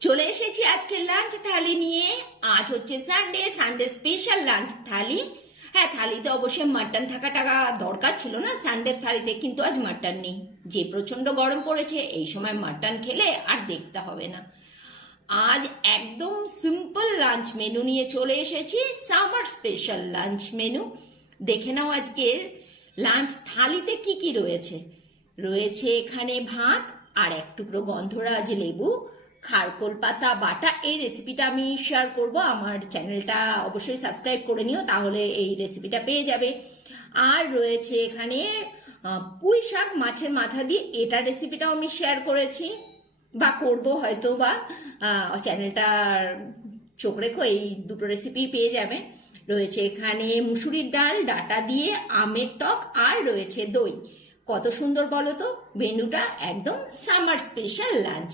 চলে এসেছি আজকে লাঞ্চ থালি নিয়ে। আজ হচ্ছে সানডে, সানডে স্পেশাল লাঞ্চ থালি। হ্যাঁ, থালিতে অবশ্যই মাটন থাকাটা দরকার ছিল না সানডের থালিতে, কিন্তু আজ মাটন নেই। যে প্রচন্ড গরম পড়েছে, এই সময় মাটন খেলে আর দেখতে হবে না। আজ একদম সিম্পল লাঞ্চ মেনু নিয়ে চলে এসেছি, সামার স্পেশাল লাঞ্চ মেনু। দেখে নাও আজকের লাঞ্চ থালিতে কি কি রয়েছে। রয়েছে এখানে ভাত আর এক টুকরো গন্ধরাজ লেবু, খারকোল পাতা বাটা। এই রেসিপিটা আমি শেয়ার করব, আমার চ্যানেলটা অবশ্যই সাবস্ক্রাইব করে নিও, তাহলে এই রেসিপিটা পেয়ে যাবে। আর রয়েছে এখানে পুঁই শাক মাছের মাথা দিয়ে, এটা রেসিপিটাও আমি শেয়ার করেছি বা করবো হয়তো, বা চ্যানেলটার চোখ রেখো, এই দুটো রেসিপি পেয়ে যাবে। রয়েছে এখানে মুসুরির ডাল ডাটা দিয়ে, আমের টক, আর রয়েছে দই। কত সুন্দর বলো তো মেনুটা, একদম সামার স্পেশাল লাঞ্চ।